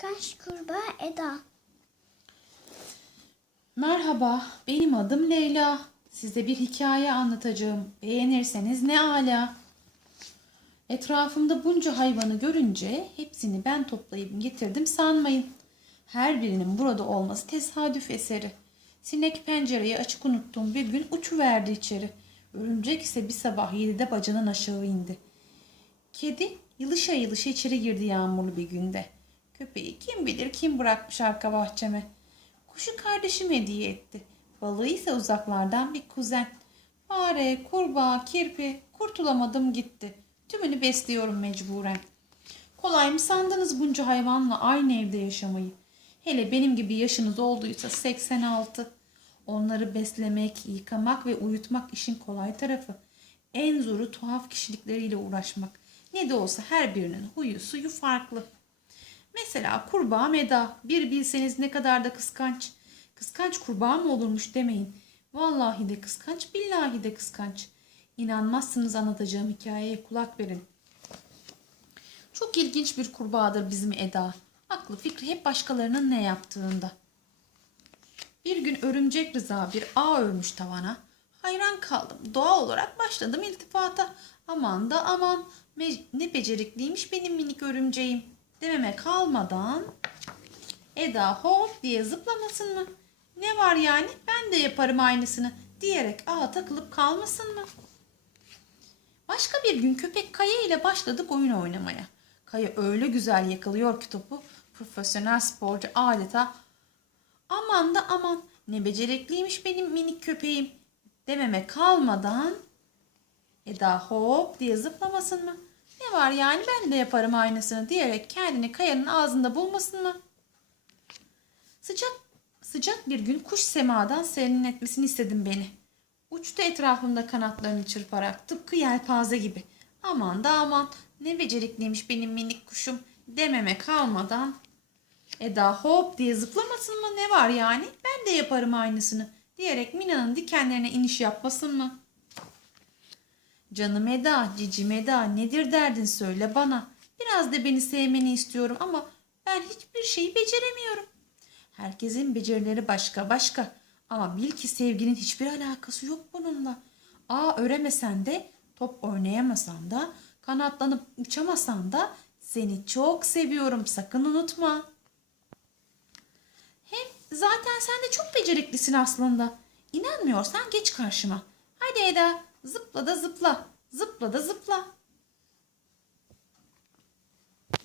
Kıskanç kurbağa Eda. Merhaba, benim adım Leyla. Size bir hikaye anlatacağım. Beğenirseniz ne ala. Etrafımda bunca hayvanı görünce hepsini ben toplayıp getirdim sanmayın. Her birinin burada olması tesadüf eseri. Sinek pencereyi açık unuttuğum bir gün uçuverdi içeri. Örümcek ise bir sabah yedide bacadan aşağı indi. Kedi yılışa yılışa içeri girdi yağmurlu bir günde. Köpeği kim bilir kim bırakmış arka bahçeme. Kuşu kardeşim hediye etti. Balığı ise uzaklardan bir kuzen. Fare, kurbağa, kirpi kurtulamadım gitti. Tümünü besliyorum mecburen. Kolay mı sandınız bunca hayvanla aynı evde yaşamayı? Hele benim gibi yaşınız olduysa 86. Onları beslemek, yıkamak ve uyutmak işin kolay tarafı. En zoru tuhaf kişilikleriyle uğraşmak. Ne de olsa her birinin huyu suyu farklı. Mesela kurbağa Meda. Bir bilseniz ne kadar da kıskanç. Kıskanç kurbağa mı olurmuş demeyin. Vallahi de kıskanç, billahi de kıskanç. İnanmazsınız anlatacağım hikayeye kulak verin. Çok ilginç bir kurbağadır bizim Eda. Aklı fikri hep başkalarının ne yaptığında. Bir gün örümcek Rıza bir ağ örmüş tavana. Hayran kaldım. Doğal olarak başladım iltifata. Aman da aman ne becerikliymiş benim minik örümceğim. Dememe kalmadan Eda hop diye zıplamasın mı? Ne var yani ben de yaparım aynısını diyerek ağa takılıp kalmasın mı? Başka bir gün köpek Kaya ile başladık oyun oynamaya. Kaya öyle güzel yakalıyor ki topu profesyonel sporcu adeta aman da aman ne becerikliymiş benim minik köpeğim dememe kalmadan Eda hop diye zıplamasın mı? Ne var yani ben de yaparım aynısını diyerek kendini kayanın ağzında bulmasın mı? Sıcak sıcak bir gün kuş semadan serinletmesini istedim beni. Uçtu etrafımda kanatlarını çırparak tıpkı yelpaze gibi. Aman da aman ne becerikliymiş benim minik kuşum dememe kalmadan Eda hop diye zıplamasın mı ne var yani ben de yaparım aynısını diyerek Mina'nın dikenlerine iniş yapmasın mı? Canım Eda, cicim Eda nedir derdin söyle bana. Biraz da beni sevmeni istiyorum ama ben hiçbir şeyi beceremiyorum. Herkesin becerileri başka başka. Ama bil ki sevginin hiçbir alakası yok bununla. Aa öremesen de, top oynayamasan da, kanatlanıp uçamasan da seni çok seviyorum sakın unutma. Hem zaten sen de çok beceriklisin aslında. İnanmıyorsan geç karşıma. Hadi Eda zıpla da zıpla, zıpla da zıpla.